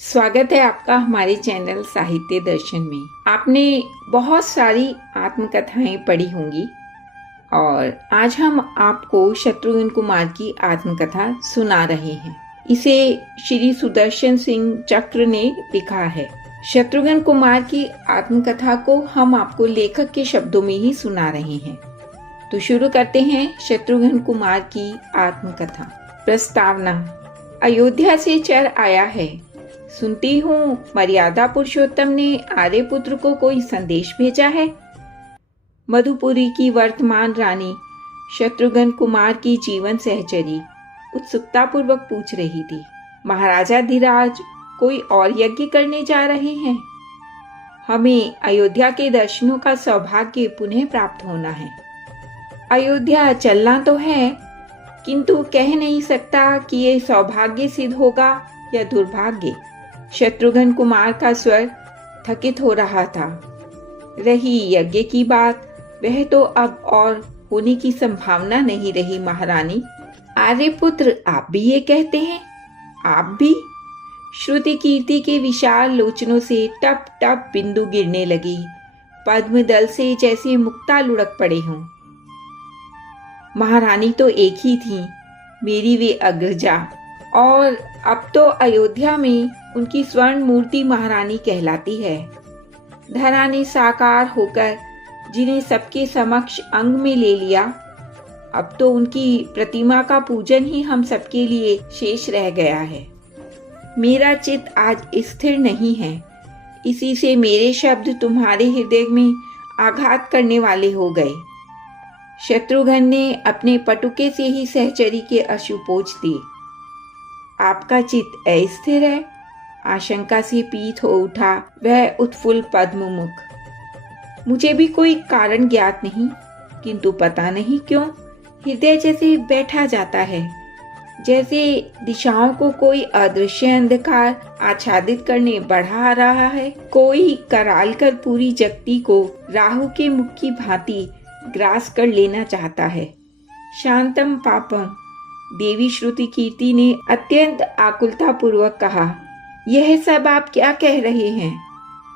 स्वागत है आपका हमारे चैनल साहित्य दर्शन में। आपने बहुत सारी आत्मकथाएं पढ़ी होंगी और आज हम आपको शत्रुघ्न कुमार की आत्मकथा सुना रहे हैं। इसे श्री सुदर्शन सिंह चक्र ने लिखा है। शत्रुघ्न कुमार की आत्मकथा को हम आपको लेखक के शब्दों में ही सुना रहे हैं। तो शुरू करते हैं शत्रुघ्न कुमार की आत्मकथा। प्रस्तावना। अयोध्या से चर आया है। सुनती हूँ मर्यादा पुरुषोत्तम ने आर्यपुत्र को कोई संदेश भेजा है। मधुपुरी की वर्तमान रानी शत्रुघ्न कुमार की जीवन सहचरी उत्सुकता पूर्वक पूछ रही थी। महाराजा धीराज कोई और यज्ञ करने जा रहे हैं। हमें अयोध्या के दर्शनों का सौभाग्य पुनः प्राप्त होना है। अयोध्या चलना तो है, किंतु कह नहीं सकता कि ये सौभाग्य सिद्ध होगा या दुर्भाग्य। शत्रुघ्न कुमार का स्वर थकित हो रहा था। रही यज्ञ की बात, वह तो अब और होने की संभावना नहीं रही। महारानी, आर्यपुत्र आप भी ये कहते हैं? आप भी? श्रुति कीर्ति के विशाल लोचनों से टप टप बिंदु गिरने लगी, पद्मदल से जैसे मुक्ता लुढ़क पड़े हों। महारानी तो एक ही थी, मेरी वे अग्रजा, और अब तो अयोध्या में उनकी स्वर्ण मूर्ति महारानी कहलाती है। धरा ने साकार होकर जिन्हें सबके समक्ष अंग में ले लिया, अब तो उनकी प्रतिमा का पूजन ही हम सबके लिए शेष रह गया है। मेरा चित्त आज स्थिर नहीं है, इसी से मेरे शब्द तुम्हारे हृदय में आघात करने वाले हो गए। शत्रुघ्न ने अपने पटुके से ही सहचरी के अश्रु पोंछ दिए। आपका चित्त अस्थिर है? आशंका से पीत हो उठा वह उत्फुल्ल पद्ममुख। मुझे भी कोई कारण ज्ञात नहीं, किंतु पता नहीं क्यों हृदय जैसे बैठा जाता है, जैसे दिशाओं को कोई अदृश्य अंधकार आच्छादित करने बढ़ा रहा है। कोई कराल कर पूरी जगती को राहु के मुख की भांति ग्रास कर लेना चाहता है। शांतम पापम, देवी श्रुति कीर्ति ने अत्यंत आकुलता पूर्वक कहा। यह सब आप क्या कह रहे हैं?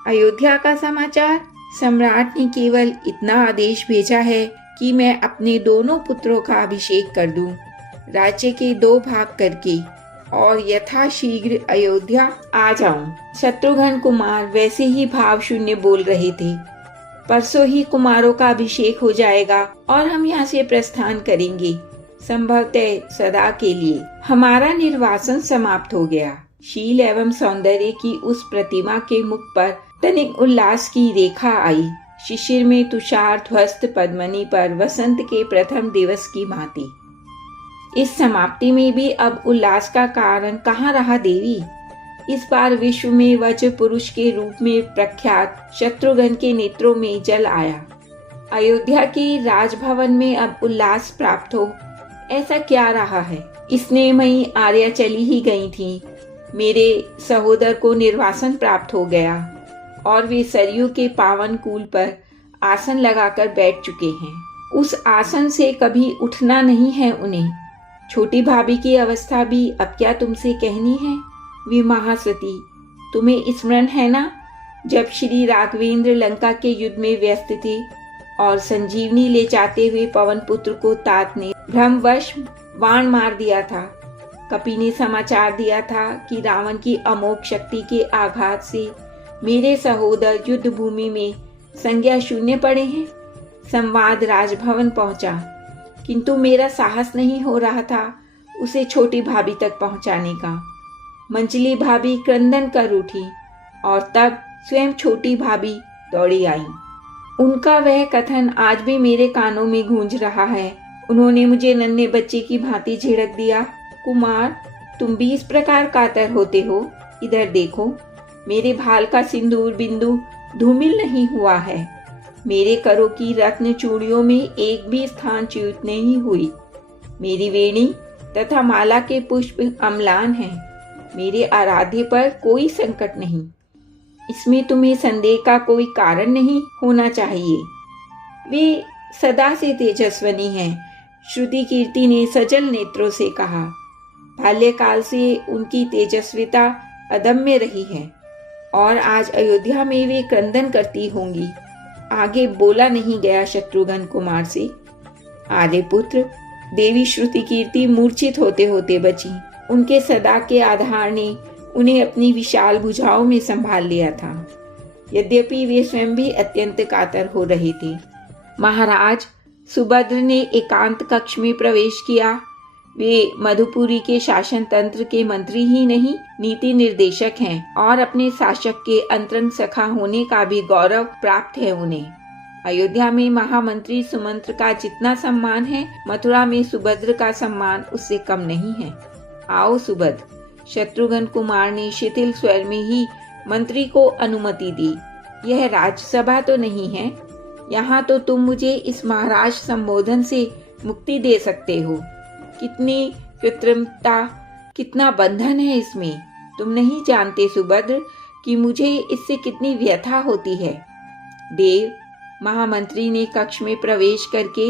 अयोध्या का समाचार? सम्राट ने केवल इतना आदेश भेजा है कि मैं अपने दोनों पुत्रों का अभिषेक कर दूं, राज्य के 2 भाग करके, और यथाशीघ्र अयोध्या आ जाऊं। शत्रुघ्न कुमार वैसे ही भाव शून्य बोल रहे थे। परसों ही कुमारों का अभिषेक हो जाएगा और हम यहाँ से प्रस्थान करेंगे, संभवतः सदा के लिए। हमारा निर्वासन समाप्त हो गया। शील एवं सौंदर्य की उस प्रतिमा के मुख पर तनिक उल्लास की रेखा आई। शिशिर में तुषार ध्वस्त पद्मनी पर वसंत के प्रथम दिवस की भांति। इस समाप्ति में भी अब उल्लास का कारण कहाँ रहा देवी? इस बार विश्व में वज्र पुरुष के रूप में प्रख्यात शत्रुघ्न के नेत्रों में जल आया। अयोध्या के राजभवन में अब उल्लास प्राप्त हो, ऐसा क्या रहा है? स्नेहमयी आर्या चली ही गई थी। मेरे सहोदर को निर्वासन प्राप्त हो गया और वे सरयू के पावन कूल पर आसन लगाकर बैठ चुके हैं। उस आसन से कभी उठना नहीं है उन्हें। छोटी भाभी की अवस्था भी अब क्या तुमसे कहनी है? वे महासती, तुम्हें स्मरण है ना, जब श्री राघवेंद्र लंका के युद्ध में व्यस्त थे और संजीवनी ले जाते हुए पवन पुत्र को तात ने भ्रमवश बाण मार दिया था। कपि ने समाचार दिया था कि रावण की अमोघ शक्ति के आघात से मेरे सहोदर युद्ध भूमि में संज्ञा शून्य पड़े हैं। संवाद राजभवन पहुंचा, किंतु मेरा साहस नहीं हो रहा था उसे छोटी भाभी तक पहुंचाने का। मंचली भाभी क्रंदन कर उठी और तब स्वयं छोटी भाभी दौड़ी आई। उनका वह कथन आज भी मेरे कानों में गूंज रहा है। उन्होंने मुझे नन्हे बच्चे की भांति झिड़क दिया। कुमार, तुम भी इस प्रकार कातर होते हो? इधर देखो, मेरे भाल का सिंदूर बिंदु धूमिल नहीं हुआ है। मेरे करों की रत्न चूड़ियों में एक भी स्थान च्युत नहीं हुई। मेरी वेणी तथा माला के पुष्प अम्लान हैं। मेरे आराध्य पर कोई संकट नहीं। इसमें तुम्हें संदेह का कोई कारण नहीं होना चाहिए। वे सदा से तेजस्वनी हैं, श्रुति कीर्ति ने सजल नेत्रों से कहा। बाल्यकाल से उनकी तेजस्विता अदम्य रही हैं और आज अयोध्या में वे क्रंदन करती होंगी। आगे बोला नहीं गया शत्रुघ्न कुमार से। आर्यपुत्र, देवी श्रुति कीर्ति मूर्छित होते होते बची। उनके सदा के आधार ने उन्हें अपनी विशाल भुजाओं में संभाल लिया था। यद्यपि वे स्वयं भी अत्यंत कातर हो रहे थे। महाराज, सुभद्र ने एकांत कक्ष में प्रवेश किया। वे मधुपुरी के शासन तंत्र के मंत्री ही नहीं, नीति निर्देशक हैं और अपने शासक के अंतरंग सखा होने का भी गौरव प्राप्त है उन्हें। अयोध्या में महामंत्री सुमंत्र का जितना सम्मान है, मथुरा में सुभद्र का सम्मान उससे कम नहीं है। आओ सुभद्र। शत्रुघ्न कुमार ने शिथिल स्वर में ही मंत्री को अनुमति दी। यह राज्यसभा तो नहीं है। यहाँ तो तुम मुझे इस महाराज संबोधन से मुक्ति दे सकते हो। कितनी कृत्रिमता, कितना बंधन है इसमें। तुम नहीं जानते सुभद्र कि मुझे इससे कितनी व्यथा होती है। देव, महामंत्री ने कक्ष में प्रवेश करके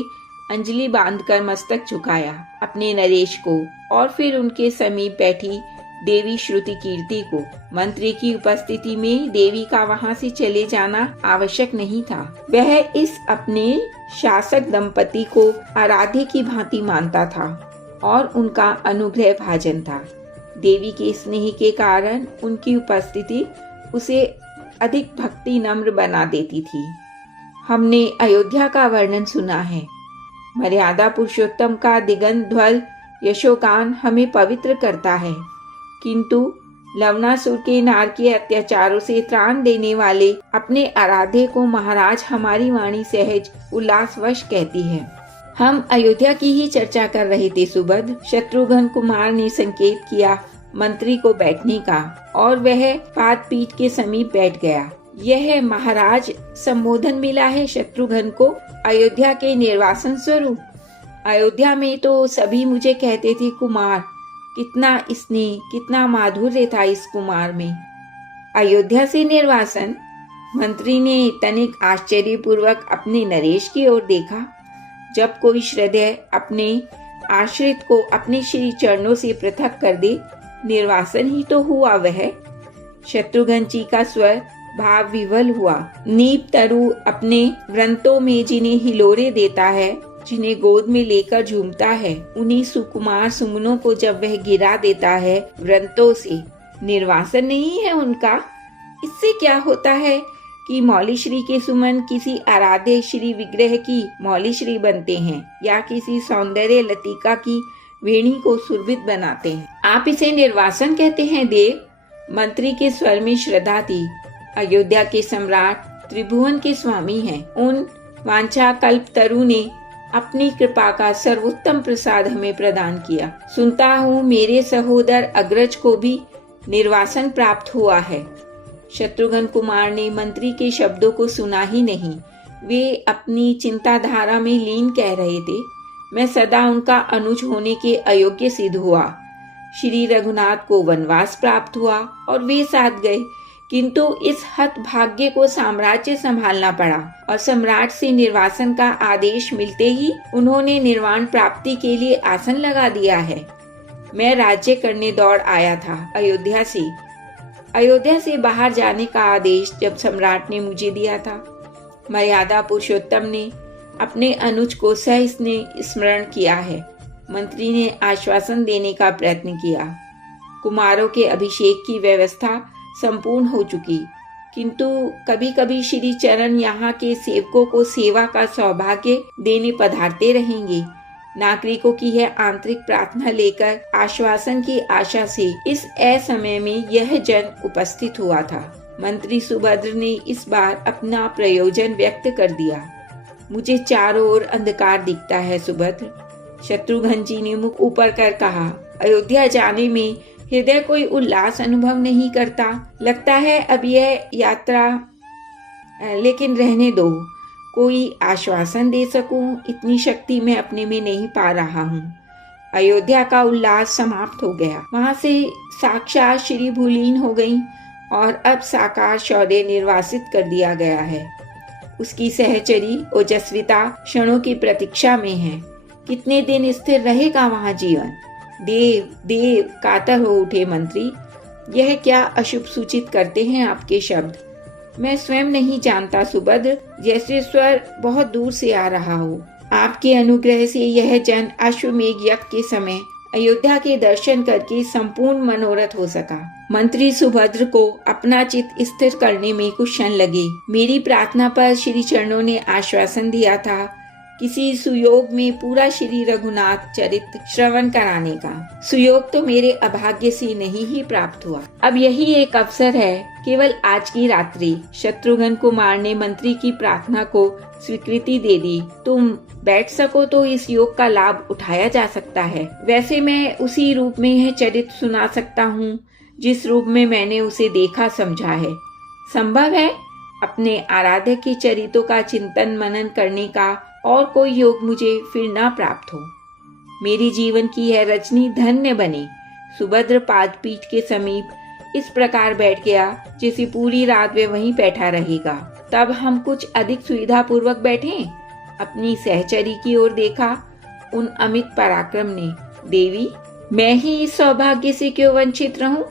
अंजलि बांधकर मस्तक झुकाया अपने नरेश को और फिर उनके समीप बैठी देवी श्रुति कीर्ति को। मंत्री की उपस्थिति में देवी का वहां से चले जाना आवश्यक नहीं था। वह इस अपने शासक दंपति को आराध्य की भांति मानता था और उनका अनुग्रह भाजन था। देवी के स्नेह के कारण उनकी उपस्थिति उसे अधिक भक्ति नम्र बना देती थी। हमने अयोध्या का वर्णन सुना है। मर्यादा पुरुषोत्तम का दिगंत ध्वल यशोगान हमें पवित्र करता है, किंतु लवणासुर के नारकीय अत्याचारों से त्राण देने वाले अपने आराध्य को महाराज हमारी वाणी सहज उल्लासवश कहती है। हम अयोध्या की ही चर्चा कर रहे थे सुभद्र। शत्रुघ्न कुमार ने संकेत किया मंत्री को बैठने का और वह पाद पीठ के समीप बैठ गया। यह महाराज संबोधन मिला है शत्रुघ्न को अयोध्या के निर्वासन स्वरूप। अयोध्या में तो सभी मुझे कहते थे कुमार। कितना स्नेह, कितना माधुर्य था इस कुमार में। अयोध्या से निर्वासन? मंत्री ने तनिक आश्चर्यपूर्वक अपने नरेश की ओर देखा। जब कोई श्रद्धेय अपने आश्रित को अपने श्री चरणों से पृथक कर दे, निर्वासन ही तो हुआ वह। शत्रुघ्न जी का स्वर भाव विवल हुआ। नीप तरु अपने व्रंतों में जिन्हें हिलोरे देता है, जिन्हें गोद में लेकर झूमता है, उन्हीं सुकुमार सुमनों को जब वह गिरा देता है व्रंतों से, निर्वासन नहीं है उनका। इससे क्या होता है कि मौलिश्री के सुमन किसी आराध्य श्री विग्रह की मौलिश्री बनते हैं या किसी सौंदर्य लतिका की वेणी को सुरभित बनाते हैं। आप इसे निर्वासन कहते हैं देव? मंत्री के स्वर में श्रद्धा थी। अयोध्या के सम्राट त्रिभुवन के स्वामी हैं। उन वांछा कल्प तरु ने अपनी कृपा का सर्वोत्तम प्रसाद हमें प्रदान किया। सुनता हूँ मेरे सहोदर अग्रज को भी निर्वासन प्राप्त हुआ है। शत्रुघ्न कुमार ने मंत्री के शब्दों को सुना ही नहीं। वे अपनी चिंताधारा में लीन कह रहे थे। मैं सदा उनका अनुज होने के अयोग्य सिद्ध हुआ। श्री रघुनाथ को वनवास प्राप्त हुआ और वे साथ गए, किंतु इस हतभाग्य को साम्राज्य संभालना पड़ा और सम्राट से निर्वासन का आदेश मिलते ही उन्होंने निर्वाण प्राप्ति के लिए आसन लगा दिया है। मैं राज्य करने दौड़ आया था अयोध्या से बाहर जाने का आदेश जब सम्राट ने मुझे दिया था। मर्यादा पुरुषोत्तम ने अपने अनुज को सस्नेह स्मरण किया है। मंत्री ने आश्वासन देने का प्रयत्न किया। कुमारों के अभिषेक की व्यवस्था संपूर्ण हो चुकी, किंतु कभी कभी श्री चरण यहाँ के सेवकों को सेवा का सौभाग्य देने पधारते रहेंगे। नागरिकों की यह आंतरिक प्रार्थना लेकर आश्वासन की आशा से इस असमय में यह जन उपस्थित हुआ था। मंत्री सुभद्र ने इस बार अपना प्रयोजन व्यक्त कर दिया। मुझे चारों ओर अंधकार दिखता है सुभद्र। शत्रुघ्न जी ने मुख ऊपर कर कहा। अयोध्या जाने में हृदय कोई उल्लास अनुभव नहीं करता। लगता है अब यह यात्रा, लेकिन रहने दो। कोई आश्वासन दे सकूं, इतनी शक्ति मैं अपने में नहीं पा रहा हूँ। अयोध्या का उल्लास समाप्त हो गया। वहां से साक्षात श्री भूलीन हो गई और अब साकार शौर्य निर्वासित कर दिया गया है। उसकी सहचरी ओजस्विता क्षणों की प्रतीक्षा में है। कितने दिन स्थिर रहेगा वहां जीवन? देव देव कातर हो उठे मंत्री। यह क्या अशुभ सूचित करते हैं आपके शब्द? मैं स्वयं नहीं जानता सुभद्र, जैसे स्वर बहुत दूर से आ रहा हो। आपके अनुग्रह से यह जन अश्वमेघ यज्ञ के समय अयोध्या के दर्शन करके संपूर्ण मनोरथ हो सका। मंत्री सुभद्र को अपना चित्त स्थिर करने में कुछ क्षण लगे। मेरी प्रार्थना पर श्री चरणों ने आश्वासन दिया था किसी सुयोग में पूरा श्री रघुनाथ चरित्र श्रवण कराने का। सुयोग तो मेरे अभाग्य से नहीं ही प्राप्त हुआ। अब यही एक अवसर है, केवल आज की रात्रि शत्रुघ्न कुमार ने मंत्री की प्रार्थना को स्वीकृति दे दी। तुम बैठ सको तो इस योग का लाभ उठाया जा सकता है। वैसे मैं उसी रूप में यह चरित्र सुना सकता हूँ जिस रूप में मैंने उसे देखा समझा है। संभव है अपने आराध्य के चरित्रों का चिंतन मनन करने का और कोई योग मुझे फिर ना प्राप्त हो। मेरी जीवन की यह रजनी धन्य बने। सुभद्र पादपीठ के समीप इस प्रकार बैठ गया जैसे पूरी रात वे वहीं बैठा रहेगा। तब हम कुछ अधिक सुविधा पूर्वक बैठे। अपनी सहचरी की ओर देखा। उन अमित पराक्रम ने, देवी मैं ही इस सौभाग्य से क्यों वंचित रहूं?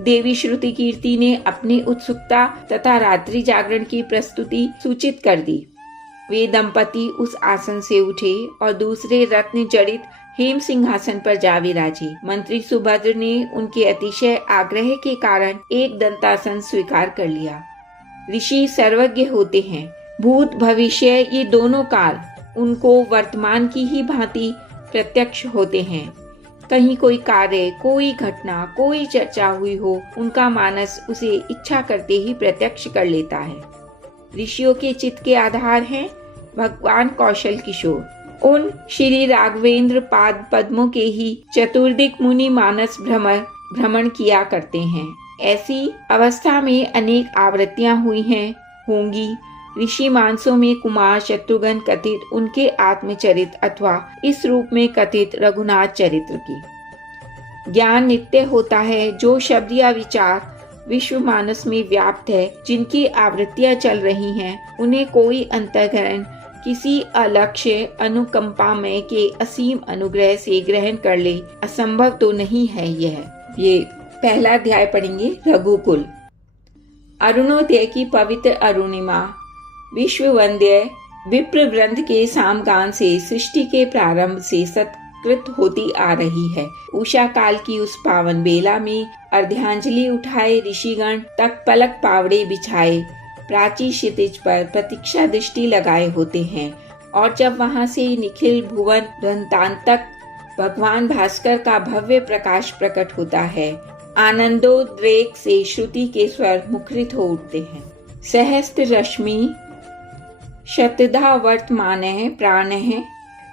देवी श्रुति कीर्ति ने अपनी उत्सुकता तथा रात्रि जागरण की प्रस्तुति सूचित कर दी। वे दंपति उस आसन से उठे और दूसरे रत्न जड़ित हेम सिंहासन पर जा विराजे। मंत्री सुभद्र ने उनके अतिशय आग्रह के कारण एक दंतासन स्वीकार कर लिया। ऋषि सर्वज्ञ होते हैं। भूत भविष्य ये दोनों काल उनको वर्तमान की ही भांति प्रत्यक्ष होते हैं। कहीं कोई कार्य, कोई घटना, कोई चर्चा हुई हो, उनका मानस उसे इच्छा करते ही प्रत्यक्ष कर लेता है। ऋषियों के चित्त के आधार हैं भगवान कौशल किशोर। उन श्री राघवेंद्र पाद पद्मों के ही चतुर्दिक मुनि मानस भ्रमण किया करते हैं। ऐसी अवस्था में अनेक आवृत्तियां हुई हैं होंगी। ऋषि मानसों में कुमार शत्रुघ्न कथित उनके आत्मचरित अथवा इस रूप में कथित रघुनाथ चरित्र की। ज्ञान नित्य होता है। जो शब्द या विचार विश्व मानस में व्याप्त है, जिनकी आवृत्तियां चल रही हैं, उन्हें कोई अंतःकरण किसी अलक्ष्य अनुकंपामय के असीम अनुग्रह से ग्रहण कर ले, असंभव तो नहीं है। ये पहला अध्याय पढ़ेंगे। रघुकुल। अरुणोदय की पवित्र अरुणिमा विश्व वंद्य विप्र वृंद के सामगान से सृष्टि के प्रारंभ से सत्कृत होती आ रही है। उषा काल की उस पावन बेला में अर्ध्यांजलि उठाए ऋषिगण तक पलक पावड़े बिछाए प्राची क्षितिज पर प्रतीक्षा दृष्टि लगाए होते हैं, और जब वहां से निखिल भुवन वृंतांतक भगवान भास्कर का भव्य प्रकाश प्रकट होता है, आनंदोद्रेक से श्रुति के स्वर मुखरित हो उठते हैं। सहस्त्र रश्मि शतधा वर्तमानः प्राणः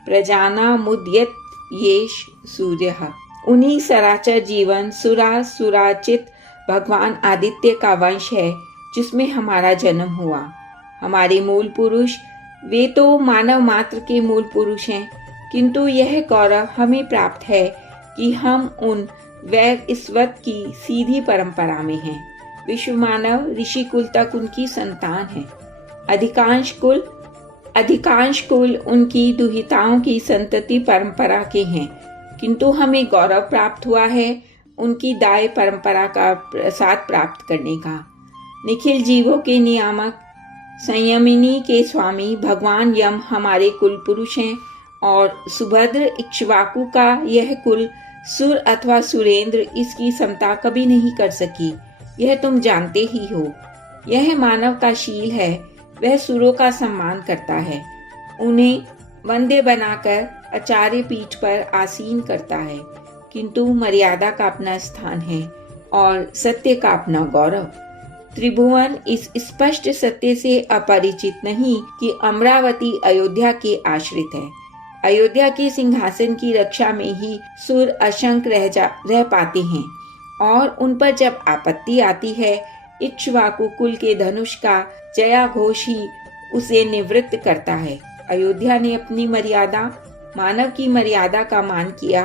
प्रजाना मुद्यत येष सूर्यः। उन्हीं सराचर जीवन सुराचित भगवान आदित्य का वंश है जिसमें हमारा जन्म हुआ। हमारे मूल पुरुष वे तो मानव मात्र के मूल पुरुष हैं, किंतु यह गौरव हमें प्राप्त है कि हम उन वैर ईश्वत की सीधी परंपरा में हैं। विश्व मानव ऋषि कुल तक उनकी संतान है। अधिकांश कुल उनकी दुहिताओं की संतति परंपरा के हैं, किंतु हमें गौरव प्राप्त हुआ है उनकी दाय परंपरा का प्रसाद प्राप्त करने का। निखिल जीवों के नियामक संयमिनी के स्वामी भगवान यम हमारे कुल पुरुष हैं, और सुभद्र इक्ष्वाकु का यह कुल सुर अथवा सुरेंद्र इसकी समता कभी नहीं कर सकी। यह तुम जानते ही हो। यह मानव का शील है, वह सुरों का सम्मान करता है, उन्हें वंद्य बनाकर आचार्य पीठ पर आसीन करता है, किंतु मर्यादा का अपना स्थान है और सत्य का अपना गौरव। त्रिभुवन इस स्पष्ट सत्य से अपरिचित नहीं कि अमरावती अयोध्या के आश्रित है। अयोध्या के सिंहासन की रक्षा में ही सुर अशंक रह पाते हैं, और उन पर जब आपत्ति आती है, इक्ष्वाकु कुल के धनुष का जया घोष ही उसे निवृत्त करता है। अयोध्या ने अपनी मर्यादा, मानव की मर्यादा का मान किया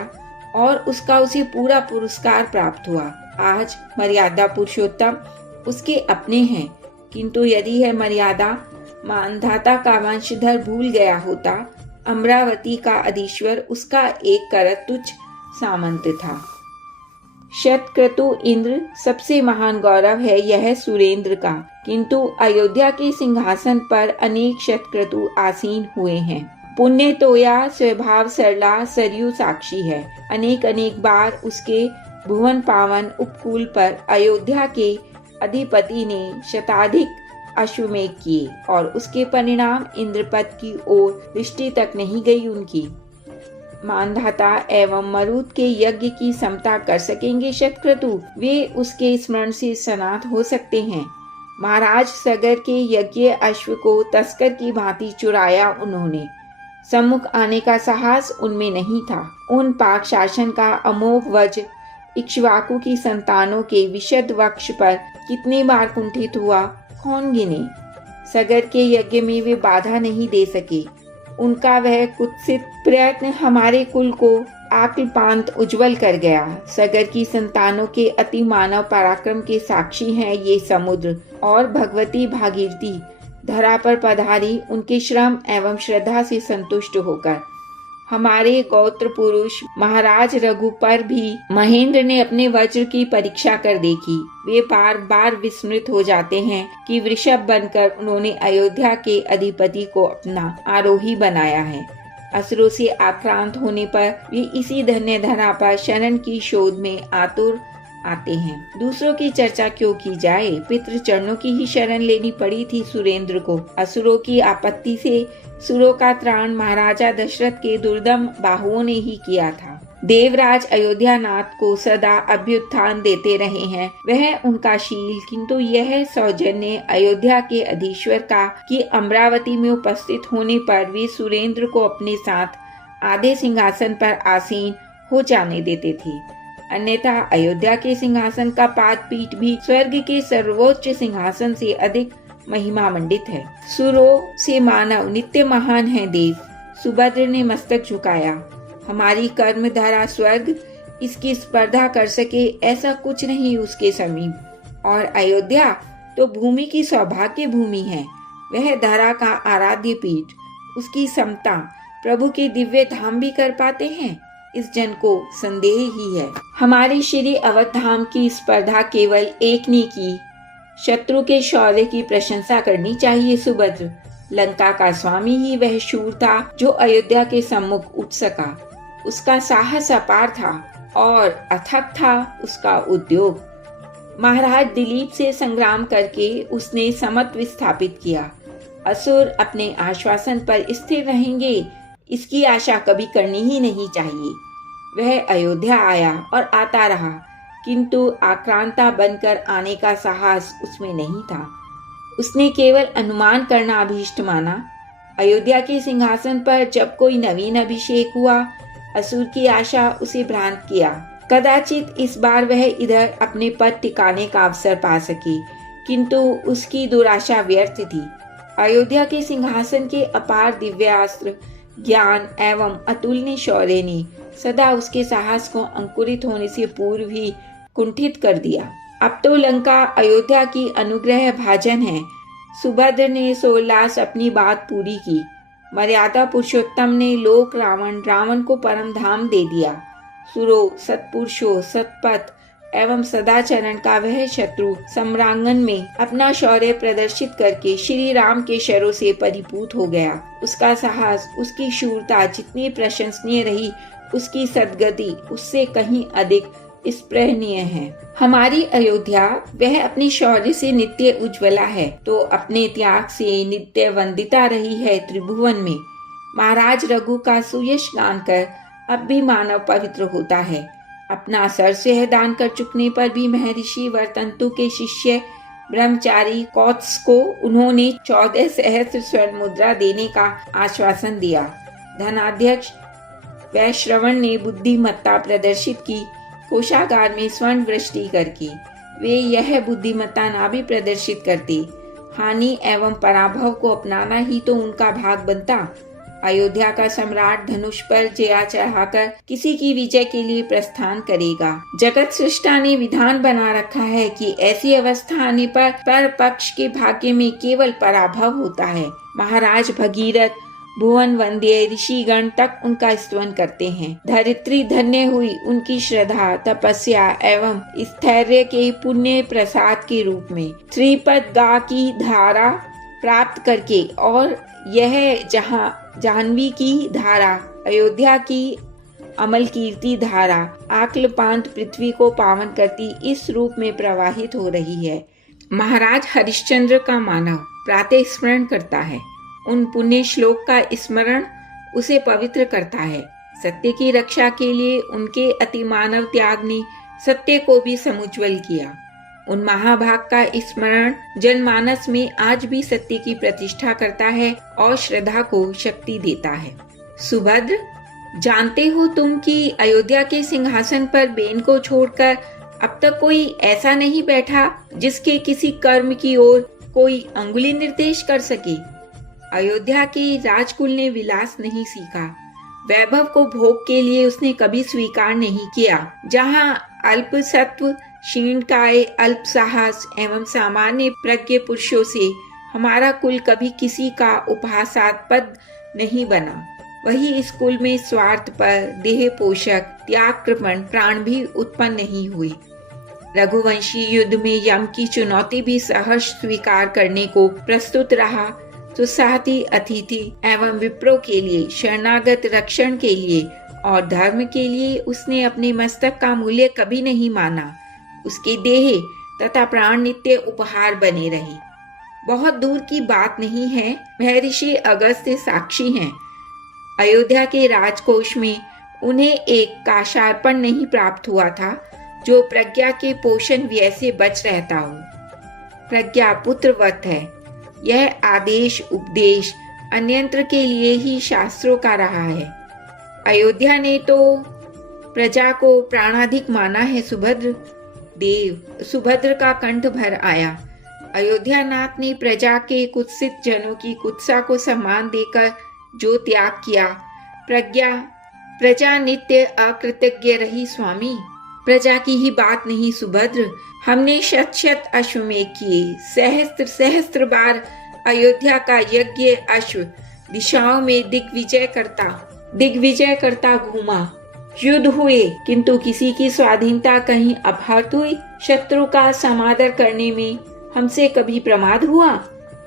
और उसका उसे पूरा पुरस्कार प्राप्त हुआ। आज मर्यादा पुरुषोत्तम उसके अपने हैं, किंतु यदि यह मर्यादा मानधाता का वंशधर भूल गया होता, अमरावती का अधीश्वर उसका एक करत तुच्छ सामंत था। शतक्रतु इंद्र सबसे महान गौरव है यह सुरेंद्र का, किंतु अयोध्या के सिंहासन पर अनेक शतक्रतु आसीन हुए हैं। पुण्य तोया स्वभाव सरला सरयू साक्षी है। अनेक अनेक बार उसके भुवन पावन उपकूल पर अयोध्या के अधिपति ने शताधिक अश्वमेध किए और उसके परिणाम इंद्रपद की ओर दृष्टि तक नहीं गई उनकी। मानधाता एवं मरुत के यज्ञ की समता कर सकेंगे शतक्रतु, वे उसके स्मरण से सनाथ हो सकते हैं। महाराज सगर के यज्ञ अश्व को तस्कर की भांति चुराया उन्होंने। सम्मुख आने का साहस उनमें नहीं था। उन पाक शासन का अमोघ वज्र इक्ष्वाकु की संतानों के विशद वक्ष पर कितनी बार कुंठित हुआ, कौन गिने। सगर के यज्ञ में वे बाधा नहीं दे सके। उनका वह कुत्सित प्रयत्न हमारे कुल को आक्लपांत उज्जवल कर गया। सगर की संतानों के अति मानव पराक्रम के साक्षी हैं ये समुद्र और भगवती भागीरथी धरा पर पधारी उनके श्रम एवं श्रद्धा से संतुष्ट होकर। हमारे गोत्र पुरुष महाराज रघु पर भी महेंद्र ने अपने वज्र की परीक्षा कर देखी। वे बार बार विस्मृत हो जाते हैं कि वृषभ बनकर उन्होंने अयोध्या के अधिपति को अपना आरोही बनाया है। असुरों से आक्रांत होने पर वे इसी धन्य धरा पर शरण की शोध में आतुर आते हैं। दूसरों की चर्चा क्यों की जाए, पितृ चरणों की ही शरण लेनी पड़ी थी सुरेंद्र को। असुरों की आपत्ति से सुरों का त्राण महाराजा दशरथ के दुर्दम बाहुओं ने ही किया था। देवराज अयोध्या नाथ को सदा अभ्युत्थान देते रहे हैं, वह उनका शील, किंतु यह सौजन्य अयोध्या के अधीश्वर का कि अमरावती में उपस्थित होने पर वे सुरेंद्र को अपने साथ आधे सिंहासन पर आसीन हो जाने देते थे। अन्यथा अयोध्या के सिंहासन का पाद पीठ भी स्वर्ग के सर्वोच्च सिंहासन से अधिक महिमा मंडित है। सुरों से मानव नित्य महान है देव। सुभद्र ने मस्तक झुकाया। हमारी कर्म धारा स्वर्ग इसकी स्पर्धा कर सके ऐसा कुछ नहीं उसके समीप। और अयोध्या तो भूमि की सौभाग्य भूमि है, वह धरा का आराध्य पीठ। उसकी समता प्रभु के दिव्य धाम भी कर पाते हैं, इस जन को संदेह ही है। हमारे श्री अवधाम की स्पर्धा केवल एक ने की। शत्रु के शौर्य की प्रशंसा करनी चाहिए सुभद्र। लंका का स्वामी ही वह शूर था जो अयोध्या के सम्मुख उठ सका। उसका साहस अपार था और अथक था उसका उद्योग। महाराज दिलीप से संग्राम करके उसने समत्व स्थापित किया। असुर अपने आश्वासन पर स्थिर रहेंगे इसकी आशा कभी करनी ही नहीं चाहिए। वह अयोध्या आया और आता रहा, किंतु आक्रांता बनकर आने का साहस उसमें नहीं था। उसने केवल अनुमान करना अभीष्ट माना। अयोध्या के सिंहासन पर जब कोई नवीन अभिषेक हुआ, असुर की आशा उसे भ्रांत किया। कदाचित इस बार वह इधर अपने पद टिकाने का अवसर पा सके, किंतु उसकी दुराशा व्यर्थ थी। अयोध्या के सिंहासन के अपार दिव्यास्त्र, ज्ञान एवं अतुलनीय शौर्य ने सदा उसके साहस को अंकुरित होने से पूर्व ही कुंठित कर दिया। अब तो लंका अयोध्या की अनुग्रह भाजन है। सुभद्र ने सोल्लास अपनी बात पूरी की। मर्यादा पुरुषोत्तम ने लोक रावण को परम धाम दे दिया। सुरो, सत्पुरुषों, सतपथ एवं सदाचरण का वह शत्रु सम्रांगन में अपना शौर्य प्रदर्शित करके श्री राम के शरों से परिपूत हो गया। उसका साहस, उसकी शूरता जितनी प्रशंसनीय रही, उसकी सद्गति उससे कहीं अधिक स्पृहनीय है। हमारी अयोध्या वह अपने शौर्य से नित्य उज्ज्वला है, तो अपने त्याग से नित्य वंदिता रही है त्रिभुवन में। महाराज रघु का सुयश गान कर अब भी मानव पवित्र होता है। अपना सर्वस्व दान कर चुकने पर भी महर्षि वर्तंतु के शिष्य ब्रह्मचारी कौत्स को उन्होंने 14 सहस्त्र स्वर्ण मुद्रा देने का आश्वासन दिया। धनाध्यक्ष वैश्रवण ने बुद्धिमत्ता प्रदर्शित की। कोषागार में स्वर्ण वृष्टि करके वे यह बुद्धिमत्ता ना भी प्रदर्शित करते, हानि एवं पराभव को अपनाना ही तो उनका भाग बनता। अयोध्या का सम्राट धनुष पर जया चढ़ाकर किसी की विजय के लिए प्रस्थान करेगा। जगत सृष्टा ने विधान बना रखा है कि ऐसी अवस्था आने पर पक्ष के भाग्य में केवल पराभव होता है। महाराज भगीरथ भुवन वंद्य ऋषिगण तक उनका स्तवन करते हैं। धरित्री धन्य हुई उनकी श्रद्धा, तपस्या एवं स्थैर्य के पुण्य प्रसाद के रूप में श्रीपद गा की धारा प्राप्त करके और यह जाह्नवी की धारा, अयोध्या की अमल कीर्ति धारा आक्लपांत पृथ्वी को पावन करती इस रूप में प्रवाहित हो रही है। महाराज हरिश्चंद्र का मानव प्रातः स्मरण करता है। उन पुण्य श्लोक का स्मरण उसे पवित्र करता है। सत्य की रक्षा के लिए उनके अति मानव त्याग ने सत्य को भी समुज्वल किया। उन महाभाग का स्मरण जनमानस में आज भी सत्य की प्रतिष्ठा करता है और श्रद्धा को शक्ति देता है। सुभद्र, जानते हो तुम कि अयोध्या के सिंहासन पर बेन को छोड़कर अब तक कोई ऐसा नहीं बैठा जिसके किसी कर्म की ओर कोई अंगुली निर्देश कर सके। अयोध्या के राजकुल ने विलास नहीं सीखा, वैभव को भोग के लिए उसने कभी स्वीकार नहीं किया। जहाँ अल्प सत्व, क्षीणकाय, अल्प साहस एवं सामान्य प्रज्ञ पुरुषों से हमारा कुल कभी किसी का उपहासास्पद नहीं बना, वही इस कुल में स्वार्थ पर, देह पोषक, त्याग कृपण प्राण भी उत्पन्न नहीं हुए। रघुवंशी युद्ध में यम की चुनौती भी सहर्ष स्वीकार करने को प्रस्तुत रहा, तो साथ ही अतिथि एवं विप्रों के लिए, शरणागत रक्षण के लिए और धर्म के लिए उसने अपने मस्तक का मूल्य कभी नहीं माना। उसके देह तथा प्राण नित्य उपहार बने रहे। बहुत दूर की बात नहीं है, महर्षि अगस्त्य साक्षी हैं। अयोध्या के राजकोष में उन्हें एक काशार्पण नहीं प्राप्त हुआ था जो प्रज्ञा के पोषण व्यय से बच रहता हो। प्रज्ञा पुत्रवत है। यह आदेश उपदेश अन्यंत्र के लिए ही शास्त्रों का रहा है। अयोध्या ने तो प्रजा को प्राणाधिक माना है। सुभद्र का कंठ भर आया। अयोध्या नाथ ने प्रजा के कुत्सित जनों की कुत्सा को सम्मान देकर जो त्याग किया, प्रजा नित्य अकृतज्ञ रही। स्वामी, प्रजा की ही बात नहीं सुभद्र, हमने शत शत अश्वमेध किए, सहस्त्र सहस्त्र बार अयोध्या का यज्ञ अश्व दिशाओं में दिग्विजय करता घूमा। युद्ध हुए किंतु किसी की स्वाधीनता कहीं अपहृत हुई। शत्रु का समादर करने में हमसे कभी प्रमाद हुआ।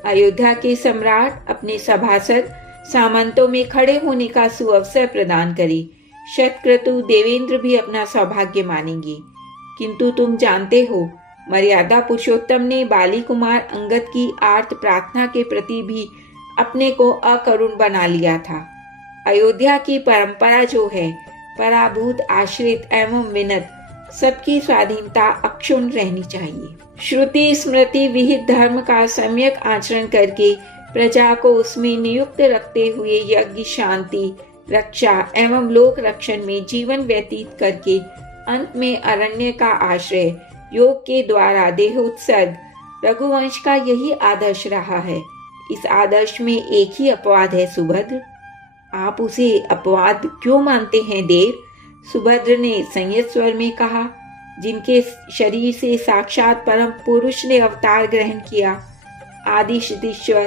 अयोध्या के सम्राट अपने सभासद सामंतों में खड़े होने का सुअवसर प्रदान करे। शतक्रतु देवेंद्र भी अपना सौभाग्य मानेंगे, किंतु तुम जानते हो मर्यादा पुरुषोत्तम ने बाली कुमार अंगद की आर्त प्रार्थना के प्रति भी अपने को अकरुण बना लिया था। अयोध्या की परंपरा जो है, पराभूत, आश्रित एवं विनत सबकी स्वाधीनता अक्षुण्ण रहनी चाहिए। श्रुति स्मृति विहित धर्म का सम्यक आचरण करके प्रजा को उसमें नियुक्त रखते हुए यज्ञ, शांति, रक्षा एवं लोक रक्षण में जीवन व्यतीत करके अंत में अरण्य का आश्रय, योग के द्वारा देहोत्सर्ग, रघुवंश का यही आदर्श रहा है। इस आदर्श में एक ही अपवाद है सुभद्र। आप उसे अपवाद क्यों मानते हैं देव? सुभद्र ने संयत स्वर में कहा। जिनके शरीर से साक्षात परम पुरुष ने अवतार ग्रहण किया, आदि सिद्धेश्वर,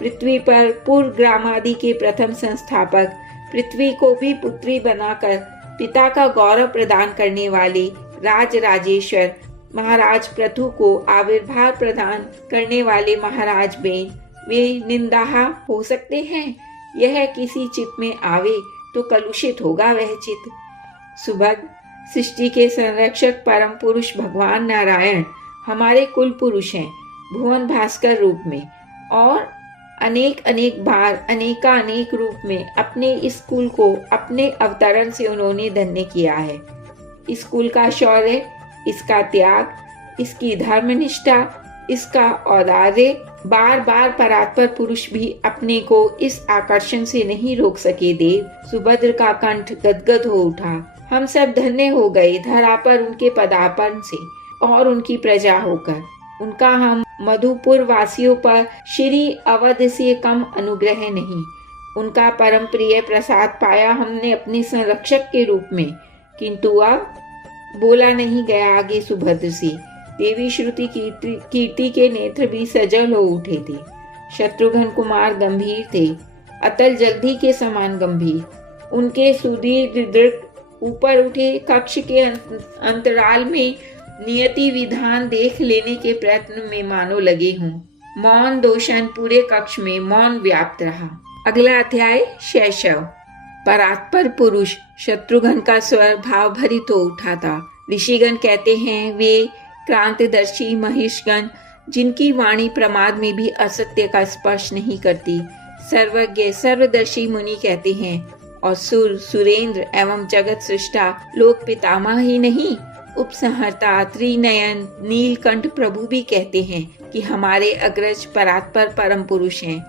पृथ्वी पर पूर्व ग्रामादि के प्रथम संस्थापक, पृथ्वी को भी पुत्री बनाकर पिता का गौरव प्रदान करने वाले राज राजेश्वर, महाराज पृथु को आविर्भाव प्रदान करने वाले महाराज बेन, वे निंदाहा हो सकते हैं? यह किसी चित्त में आवे तो कलुषित होगा वह चित्त। सुभद्र, सृष्टि के संरक्षक परम पुरुष भगवान नारायण हमारे कुल पुरुष हैं, भुवन भास्कर रूप में, और अनेक अनेक बार अनेकानेक रूप में अपने इस कुल को अपने अवतरण से उन्होंने धन्य किया है। इस कुल का शौर्य, इसका त्याग, इसकी धर्मनिष्ठा, इसका औदार्य बार बार परात्पर पुरुष भी अपने को इस आकर्षण से नहीं रोक सके देव। सुभद्र का कंठ गदगद हो उठा। हम सब धन्य हो गए धरा पर उनके पदार्पण से और उनकी प्रजा होकर। उनका हम मधुपुर वासियों पर श्री अवध से कम अनुग्रह नहीं। उनका परम प्रिय प्रसाद पाया हमने अपने संरक्षक के रूप में, किंतु अब बोला नहीं गया आगे सुभद्र से। देवी श्रुति कीर्ति के नेत्र भी सजल हो उठे थे। शत्रुघ्न कुमार गंभीर थे। अतल जल्दी के समान गंभीर। उनके सुदीर्घ दृढ़ ऊपर उठे कक्ष के अंतराल में नियति विधान देख लेने के प्रयत्न में मानो लगे हों। मौन दोषण पूरे कक्ष में मौन व्याप्त रहा। अगला अध्याय शैशव। परात्पर पुरुष शत्रुघ्न का स्वर भाव भरित हो उठा था। ऋषिगण कहते हैं वे क्रांतिदर्शी महिषगण जिनकी वाणी प्रमाद में भी असत्य का स्पर्श नहीं करती, सर्वज्ञ सर्वदर्शी मुनि कहते हैं, और सुर सुरेंद्र एवं जगत सृष्टा लोक पितामह ही नहीं उपसंहर्ता त्रिनयन नीलकंठ प्रभु भी कहते हैं कि हमारे अग्रज परात्पर परम पुरुष हैं।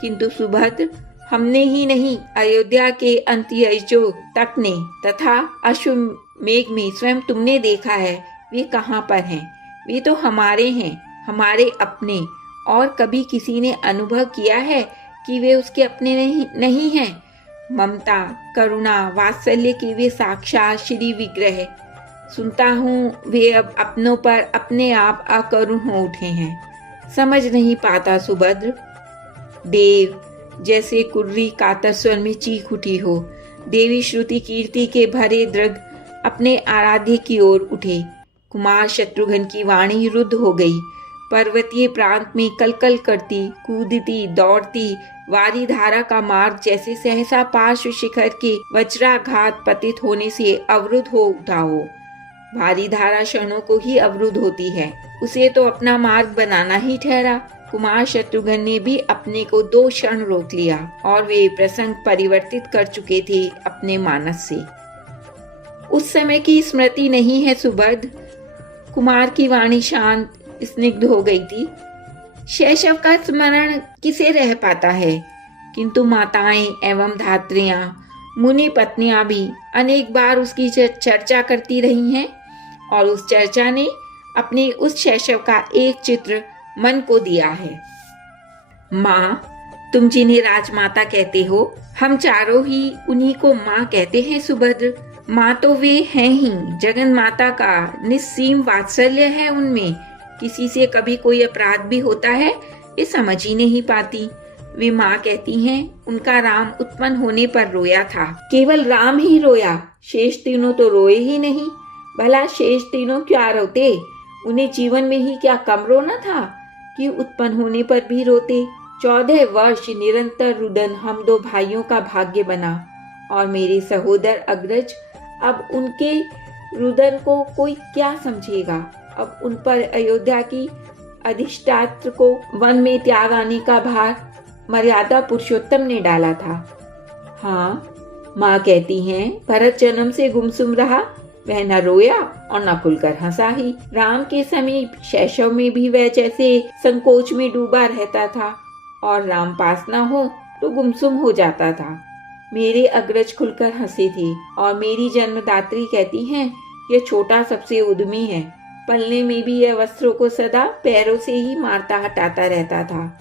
किंतु सुभद्र, हमने ही नहीं अयोध्या के अंत्यजों तक ने तथा अश्वमेघ में स्वयं तुमने देखा है वे कहाँ पर हैं। वे तो हमारे हैं, हमारे अपने, और कभी किसी ने अनुभव किया है कि वे उसके अपने नहीं हैं। ममता करुणा वात्सल्य के वे साक्षात श्री विग्रह। सुनता हूँ वे अब अपनों पर अपने आप अकरुण हो उठे हैं। समझ नहीं पाता सुभद्र। देव, जैसे कुर्री कातर स्वर में चीख उठी हो। देवी श्रुति कीर्ति के भरे दृग अपने आराध्य की ओर उठे। कुमार शत्रुघ्न की वाणी रुद्ध हो गई। पर्वतीय प्रांत में कलकल करती कूदती दौड़ती वारी धारा का मार्ग जैसे सहसा पार्श्व शिखर के वज्राघात पतित होने से अवरुद्ध हो उठा हो। भारी धारा क्षणों को ही अवरुद्ध होती है, उसे तो अपना मार्ग बनाना ही ठहरा। कुमार शत्रुघ्न ने भी अपने को 2 क्षण रोक लिया और वे प्रसंग परिवर्तित कर चुके थे अपने मानस से। उस समय की स्मृति नहीं है सुभद्र। कुमार की वाणी शांत स्निग्ध हो गई थी। शैशव का स्मरण किसे रह पाता है, किंतु माताएं एवं धात्रियां मुनि पत्नियां भी अनेक बार उसकी चर्चा करती रही हैं, और उस चर्चा ने अपने उस शैशव का एक चित्र मन को दिया है। माँ, तुम जिन्हें राजमाता कहते हो, हम चारों ही उन्हीं को माँ कहते हैं सुभद्र। माँ तो वे हैं ही, जगन माता का निस्सीम वात्सल्य है उनमें। किसी से कभी कोई अपराध भी होता है ये समझ ही नहीं पाती। वे माँ कहती हैं उनका राम उत्पन्न होने पर रोया था। केवल राम ही रोया, शेष तीनों तो रोए ही नहीं। भला शेष तीनों क्या रोते? उन्हें जीवन में ही क्या कम रोना था कि उत्पन्न होने पर भी रोते? 14 वर्ष निरंतर रुदन हम 2 भाइयों का भाग्य बना, और मेरे सहोदर अग्रज, अब उनके रुदन को कोई क्या समझेगा? अब उन पर अयोध्या की अधिष्ठात्र को वन में त्याग आने का भार मर्यादा पुरुषोत्तम ने डाला था। हाँ, माँ कहती हैं भरत जन्म से गुमसुम रहा, वह न रोया और न खुलकर हंसा ही। राम के समीप शैशव में भी वह जैसे संकोच में डूबा रहता था, और राम पास न हो तो गुमसुम हो जाता था। मेरे अग्रज खुलकर हंसे थे, और मेरी जन्मदात्री कहती हैं यह छोटा सबसे उद्यमी है। पलने में भी यह वस्त्रों को सदा पैरों से ही मारता हटाता रहता था।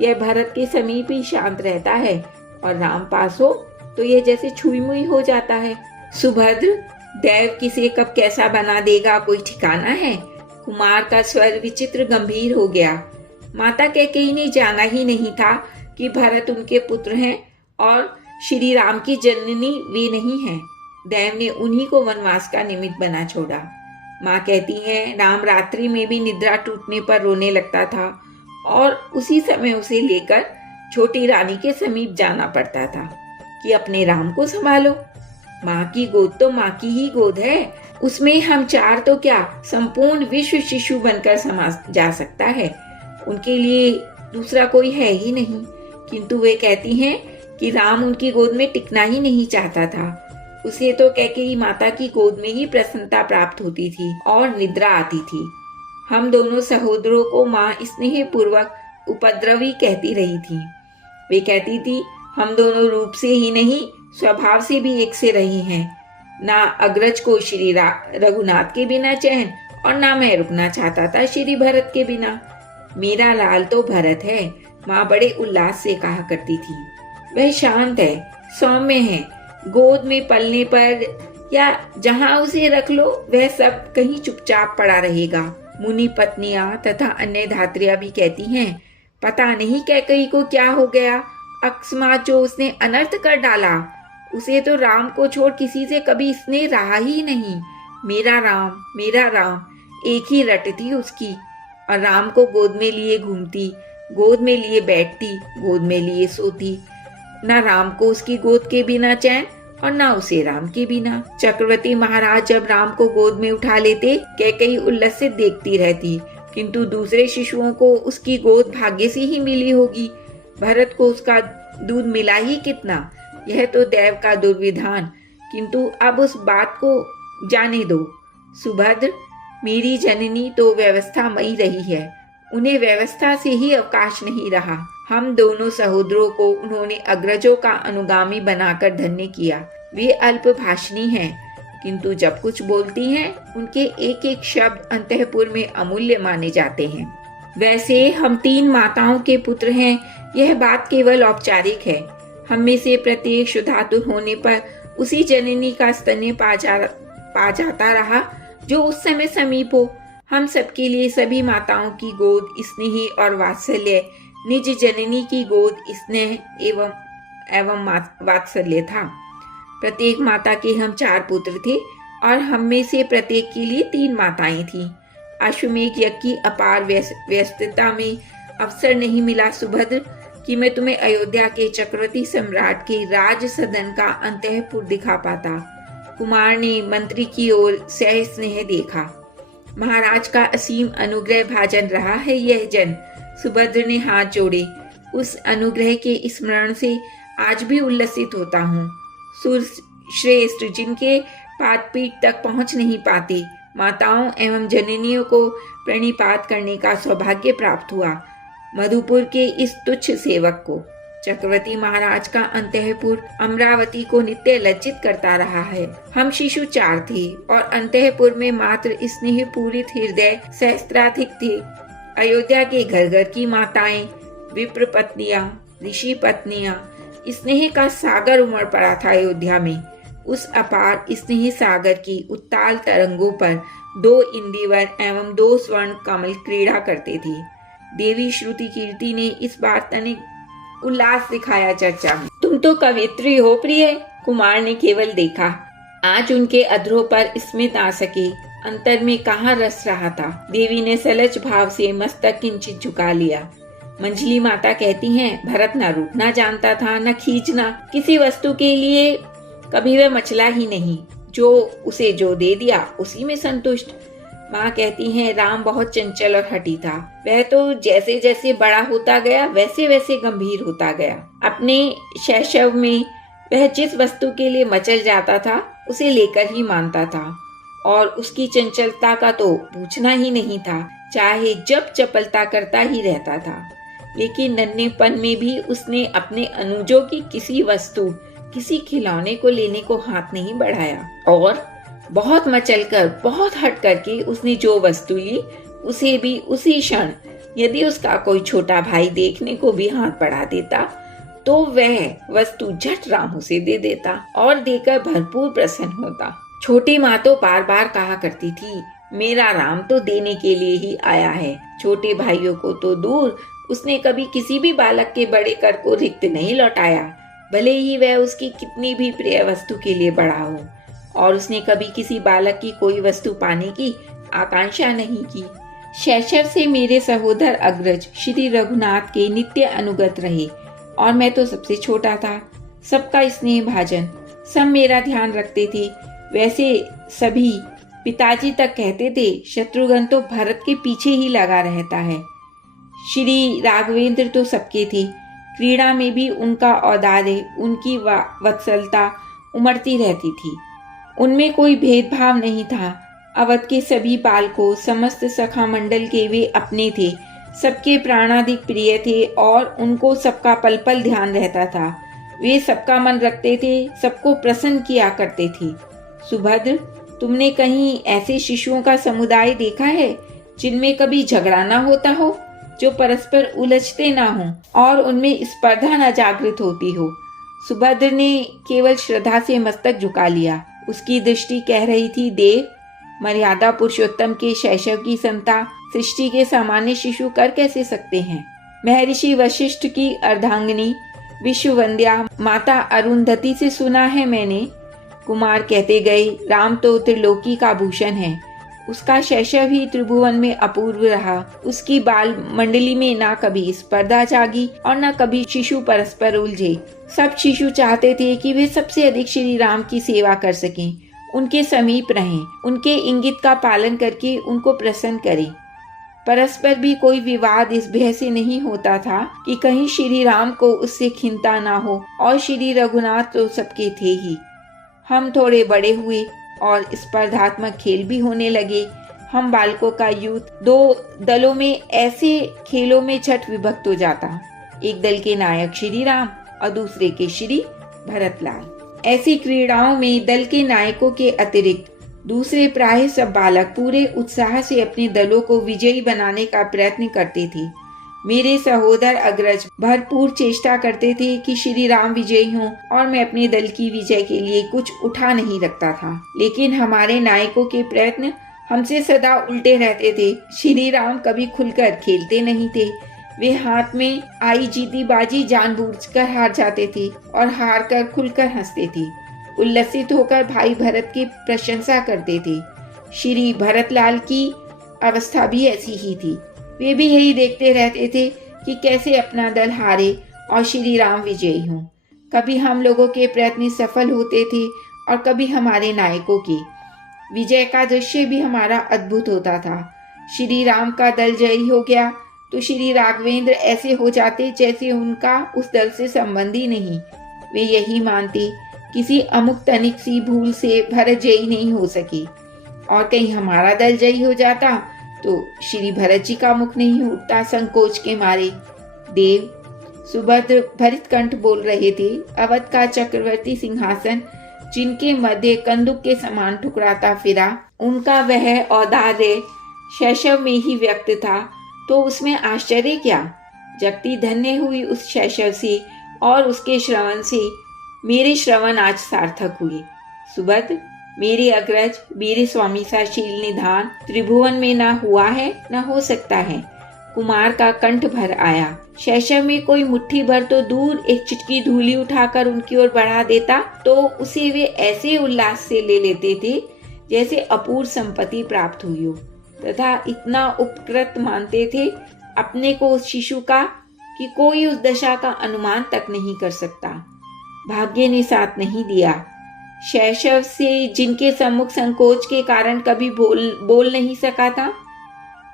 यह भरत के समीप ही शांत रहता है, और राम पास हो तो यह जैसे छुई मुई हो जाता है। सुभद्र, देव किसे कब कैसा बना देगा कोई ठिकाना है? कुमार का स्वर विचित्र गंभीर हो गया। माता कैकेयी ने जाना ही नहीं था कि भरत उनके पुत्र हैं और श्री राम की जननी वे नहीं हैं। देव ने उन्हीं को वनवास का निमित्त बना छोड़ा। माँ कहती हैं राम रात्रि में भी निद्रा टूटने पर रोने लगता था, और उसी समय उसे लेकर छोटी रानी के समीप जाना पड़ता था कि अपने राम को संभालो। माँ की गोद तो माँ की ही गोद है, उसमें हम 4 तो क्या संपूर्ण विश्व शिशु बनकर समा जा सकता है। उनके लिए दूसरा कोई है ही नहीं। किंतु वे कहती हैं कि राम उनकी गोद में टिकना ही नहीं चाहता था। उसे तो कैकेयी माता की गोद में ही प्रसन्नता प्राप्त होती थी और निद्रा आती थी। हम दोनों सहोदरों को माँ स्नेह पूर्वक उपद्रवी कहती रही थी। वे कहती थी हम दोनों रूप से ही नहीं स्वभाव से भी एक से रहे हैं। ना अग्रज को श्री रघुनाथ के बिना चैन, और ना मैं रुकना चाहता था श्री भरत के बिना। मेरा लाल तो भरत है, माँ बड़े उल्लास से कहा करती थी। वह शांत है, सौम्य है, गोद में पलने पर या जहाँ उसे रख लो वह सब कहीं चुपचाप पड़ा रहेगा। मुनि पत्नियां तथा अन्य धात्रियां भी कहती हैं पता नहीं कैकेयी को क्या हो गया, अकस्मात जो उसने अनर्थ कर डाला, उसे तो राम को छोड़ किसी से कभी स्नेह रहा ही नहीं। मेरा राम एक ही रट थी उसकी, और राम को गोद में लिए घूमती, गोद में लिए बैठती, गोद में लिए सोती। ना राम को उसकी गोद के बिना चैन और ना उसे राम के बिना। चक्रवर्ती महाराज जब राम को गोद में उठा लेते, कैकेयी उल्लसित देखती रहती, किंतु दूसरे शिशुओं को उसकी गोद भाग्य से ही मिली होगी। भरत को उसका दूध मिला ही कितना, यह तो दैव का दुर्विधान। किंतु अब उस बात को जाने दो। सुभद्र, मेरी जननी तो व्यवस्थामयी रही है, उन्हें व्यवस्था से ही अवकाश नहीं रहा। हम दोनों सहोदरों को उन्होंने अग्रजों का अनुगामी बनाकर धन्य किया। वे अल्प भाषणी हैं, किंतु जब कुछ बोलती हैं, उनके एक एक शब्द अंतःपुर में अमूल्य माने जाते हैं। वैसे हम 3 माताओं के पुत्र हैं, यह बात केवल औपचारिक है। हम में से प्रत्येक शुद्धातुर होने पर उसी जननी का स्तन्य पा जाता रहा जो उस समय समीप हो। हम सबके लिए सभी माताओं की गोद स्नेही और वात्सल्य, निज जननी की गोद स्नेह एवं वात्सल्य था। प्रत्येक माता के हम 4 पुत्र थे और हम में से प्रत्येक के लिए 3 माताएं थीं। अश्वमेध यज्ञ की अपार व्यस्तता में अवसर नहीं मिला सुभद्र कि मैं तुम्हें अयोध्या के चक्रवर्ती सम्राट के राज सदन का अंतःपुर दिखा पाता। कुमार ने मंत्री की ओर सह स्नेह देखा। महाराज का असीम अनुग्रह भाजन रहा है यह जन। सुभद्र ने हाथ जोड़े। उस अनुग्रह के स्मरण से आज भी उल्लसित होता हूँ। सुर श्रेष्ठ जिनके पादपीठ तक पहुँच नहीं पाते, माताओं एवं जननियों को प्रणिपात करने का सौभाग्य प्राप्त हुआ। मधुपुर के इस तुच्छ सेवक को चक्रवर्ती महाराज का अंतःपुर अमरावती को नित्य लज्जित करता रहा है। हम शिशु 4 थे और अंतःपुर में मात्र स्नेह पूरित हृदय सहस्त्राधिक थे। अयोध्या के घर घर की माताएं, विप्र पत्नियां, ऋषि पत्नियां, स्नेह का सागर उमड़ पड़ा था अयोध्या में। उस अपार स्नेह सागर की उत्ताल तरंगों पर 2 इंदिवर एवं 2 स्वर्ण कमल क्रीड़ा करते थे। देवी श्रुति कीर्ति ने इस बार तनिक उल्लास दिखाया चर्चा में। तुम तो कवित्री हो प्रिय, कुमार ने केवल देखा। आज उनके अधरों पर स्मित आ सके, अंतर में कहाँ रस रहा था। देवी ने सलज भाव से मस्तक किंचित झुका लिया। मंजली माता कहती हैं, भरत न रूठना जानता था न खींचना। किसी वस्तु के लिए कभी वह मचला ही नहीं, जो उसे जो दे दिया उसी में संतुष्ट। माँ कहती हैं, राम बहुत चंचल और हठी था। वह तो जैसे जैसे बड़ा होता गया वैसे वैसे गंभीर होता गया। अपने शैशव में वह जिस वस्तु के लिए मचल जाता था उसे लेकर ही मानता था, और उसकी चंचलता का तो पूछना ही नहीं था, चाहे जब चपलता करता ही रहता था। लेकिन नन्हेपन में भी उसने अपने अनुजों की किसी वस्तु, किसी खिलौने को लेने को हाथ नहीं बढ़ाया, और बहुत मचलकर, बहुत हट करके उसने जो वस्तु ली उसे भी उसी क्षण, यदि उसका कोई छोटा भाई देखने को भी हाथ बढ़ा देता तो वह वस्तु झट राम उसे दे देता और देकर भरपूर प्रसन्न होता। छोटी माँ तो बार बार कहा करती थी, मेरा राम तो देने के लिए ही आया है। छोटे भाइयों को तो दूर, उसने कभी किसी भी बालक के बड़े कर को रिक्त नहीं लौटाया, भले ही वह उसकी कितनी भी प्रिय वस्तु के लिए बड़ा हो। और उसने कभी किसी बालक की कोई वस्तु पाने की आकांक्षा नहीं की। शैशव से मेरे सहोदर अग्रज श्री रघुनाथ के नित्य अनुगत रहे, और मैं तो सबसे छोटा था। सबका स्नेह भाजन, सब मेरा ध्यान रखते थे। वैसे सभी पिताजी तक कहते थे, शत्रुघ्न तो भरत के पीछे ही लगा रहता है। श्री राघवेंद्र तो सबके थे। क्रीड़ा में भी उनका औदार्य, उनकी वत्सलता उमड़ती रहती थी। उनमें कोई भेदभाव नहीं था। अवध के सभी बालकों, समस्त सखा मंडल के वे अपने थे। सबके प्राणाधिक प्रिय थे और उनको सबका पल पल ध्यान रहता था। वे सबका मन रखते थे, सबको प्रसन्न किया करते थे। सुभद्र, तुमने कहीं ऐसे शिशुओं का समुदाय देखा है जिनमें कभी झगड़ा ना होता हो, जो परस्पर उलझते ना हो और उनमें स्पर्धा न जागृत होती हो? सुभद्र ने केवल श्रद्धा से मस्तक झुका लिया। उसकी दृष्टि कह रही थी, देव, मर्यादा पुरुषोत्तम के शैशव की समता सृष्टि के सामान्य शिशु कर कैसे सकते हैं? महर्षि वशिष्ठ की अर्धांगिनी विश्ववंद्या माता अरुंधति से सुना है मैंने। कुमार कहते गए, राम तो त्रिलोकी का भूषण है। उसका शैशव ही त्रिभुवन में अपूर्व रहा। उसकी बाल मंडली में ना कभी स्पर्धा जागी और ना कभी शिशु परस्पर उलझे। सब शिशु चाहते थे कि वे सबसे अधिक श्री राम की सेवा कर सकें, उनके समीप रहें, उनके इंगित का पालन करके उनको प्रसन्न करें। परस्पर भी कोई विवाद इस भय से नहीं होता था कि कहीं श्री राम को उससे खिंता ना हो, और श्री रघुनाथ तो सबके थे ही। हम थोड़े बड़े हुए और स्पर्धात्मक खेल भी होने लगे। हम बालकों का युद्ध 2 दलों में ऐसे खेलों में छठ विभक्त हो जाता। एक दल के नायक श्री राम और दूसरे के श्री भरतलाल। ऐसी क्रीड़ाओं में दल के नायकों के अतिरिक्त दूसरे प्राय सब बालक पूरे उत्साह से अपने दलों को विजयी बनाने का प्रयत्न करते थे। मेरे सहोदर अग्रज भरपूर चेष्टा करते थे कि श्री राम विजयी हों, और मैं अपने दल की विजय के लिए कुछ उठा नहीं रखता था। लेकिन हमारे नायकों के प्रयत्न हमसे सदा उल्टे रहते थे। श्री राम कभी खुलकर खेलते नहीं थे। वे हाथ में आई जीती बाजी जानबूझकर हार जाते थे और हार कर खुलकर हंसते थे। उल्लसित होकर भाई भरत की प्रशंसा करते थे। श्री भरतलाल की अवस्था भी ऐसी ही थी। वे भी यही देखते रहते थे कि कैसे अपना दल हारे और श्री राम विजयी हों। कभी हम लोगों के प्रयत्न सफल होते थे और कभी हमारे नायकों के। विजय का दृश्य भी हमारा अद्भुत होता था। श्री राम का दल जयी हो गया तो श्री राघवेंद्र ऐसे हो जाते जैसे उनका उस दल से संबंध ही नहीं। वे यही मानते, किसी अमुक तनिक सी भूल से भरत जयी नहीं हो सके। और कहीं हमारा दल जयी हो जाता तो श्री भरत जी का मुख नहीं उठता संकोच के मारे। देव, सुभद्र भरित कंठ बोल रहे थे। अवध का चक्रवर्ती सिंहासन जिनके मध्य कंदुक के समान ठुकराता फिरा, उनका वह औदार्य शैशव में ही व्यक्त था, तो उसमें आश्चर्य क्या। जगती धन्य हुई उस शैशव से और उसके श्रवण से। मेरे श्रवण आज सार्थक हुए। सुभद्र, मेरे अग्रज, मेरे स्वामी सा शील निधान त्रिभुवन में न हुआ है न हो सकता है। कुमार का कंठ भर आया। शैशव में कोई मुट्ठी भर तो दूर एक चिटकी धूली उठाकर उनकी ओर बढ़ा देता तो उसे वे ऐसे उल्लास से ले लेते थे जैसे अपूर्व संपत्ति प्राप्त हुई हो, तथा इतना उपकृत मानते थे अपने को उस शिशु का कि कोई उस दशा का अनुमान तक नहीं कर सकता। भाग्य ने साथ नहीं दिया। शैशव से जिनके सम्मुख संकोच के कारण कभी बोल नहीं सका था,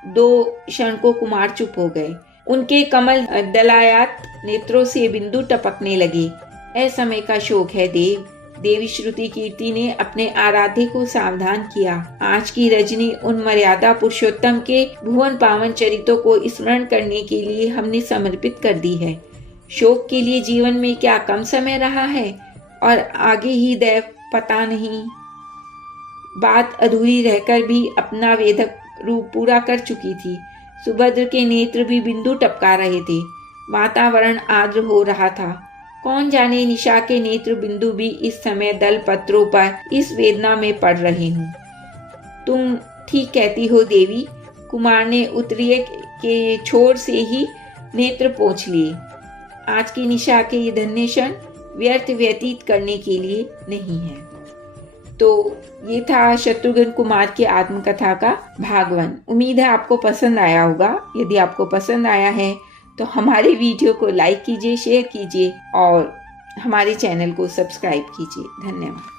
2 क्षण को कुमार चुप हो गए। उनके कमल दलायात नेत्रों से बिंदु टपकने लगे। असमय का शोक है देव। देवी श्रुति कीर्ति ने अपने आराध्य को सावधान किया। आज की रजनी उन मर्यादा पुरुषोत्तम के भुवन पावन चरित्रों को स्मरण करने के लिए हमने समर्पित कर दी है। शोक के लिए जीवन में क्या कम समय रहा है, और आगे ही दैव पता नहीं। बात अधूरी रहकर भी अपना वेदक रूप पूरा कर चुकी थी। सुभद्र के नेत्र भी बिंदु टपका रहे थे। वातावरण आर्द्र हो रहा था। कौन जाने निशा के नेत्र बिंदु भी इस समय दल पत्रों पर इस वेदना में पड़ रहे हों। तुम ठीक कहती हो देवी। कुमार ने उत्तरीय के छोर से ही नेत्र पोंछ लिए। आज की निशा के ये धन्य क्षण व्यर्थ व्यतीत करने के लिए नहीं है। तो ये था शत्रुघ्न कुमार की आत्मकथा का भाग 1। उम्मीद है आपको पसंद आया होगा। यदि आपको पसंद आया है तो हमारे वीडियो को लाइक कीजिए, शेयर कीजिए और हमारे चैनल को सब्सक्राइब कीजिए। धन्यवाद।